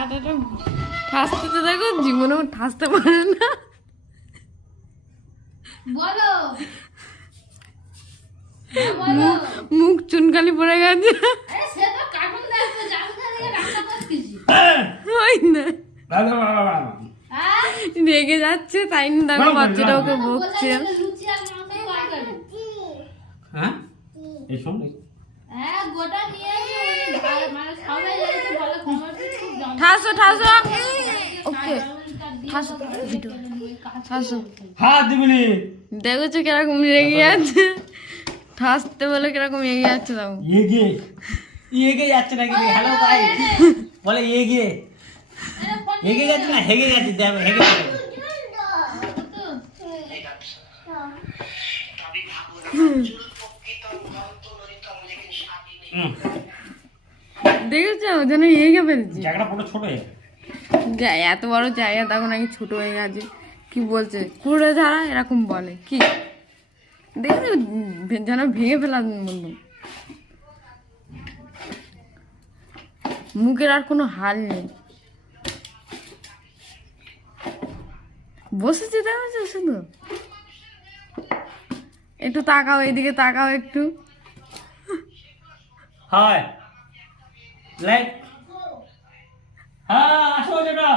আটাটা ঠাসতে দেখো, জীবনেও ঠাসতে পারে না। বলো মুখ চুনকালি পড়ে গেছে। আরে সে তো কার্টুন দেখতে জানতে দিয়ে রান্না করতেছি ওই না হ্যাঁ রেগে যাচ্ছে, তাই না? দেখো বাচ্চাটা ওকে বকছে। লুচি আর মাংস তরকারি হ্যাঁ এই শোন হ্যাঁ গোটা নিয়ে মানে সবাই যাইতে ভালো কমার্স খুব জানো ঠাসো ঠাসো, ওকে ঠাসো ভিডিও ঠাসো। হাত দিবনি দেখেছো কিরকম রেগে যাচ্ছে, ঠাসতে বলে কিরকম এগিয়ে যাচ্ছে। দেখো এগে এগে যাচ্ছে নাকি? হ্যালো ভাই বলে এগে এগে যাচ্ছে না হেগে যাচ্ছে, দেখো হেগে যাচ্ছে। দেখেছো যেন এগিয়ে ফেলছি। জায়গাটা পুরো ছোট হয়ে এত বড় জায়গা তখন নাকি ছোট হয়ে গেছে। কি বলছে কুড়ে ধারা এরকম বলে কি? দেখেছো যেন ভেঙে ফেলার মতো। মুখের আর কোনো হাল নেই। বসেছে দেখেছো শুধু। একটু তাকাও, এইদিকে তাকাও একটু। হয় লাইট হ্যাঁ আসো যেটা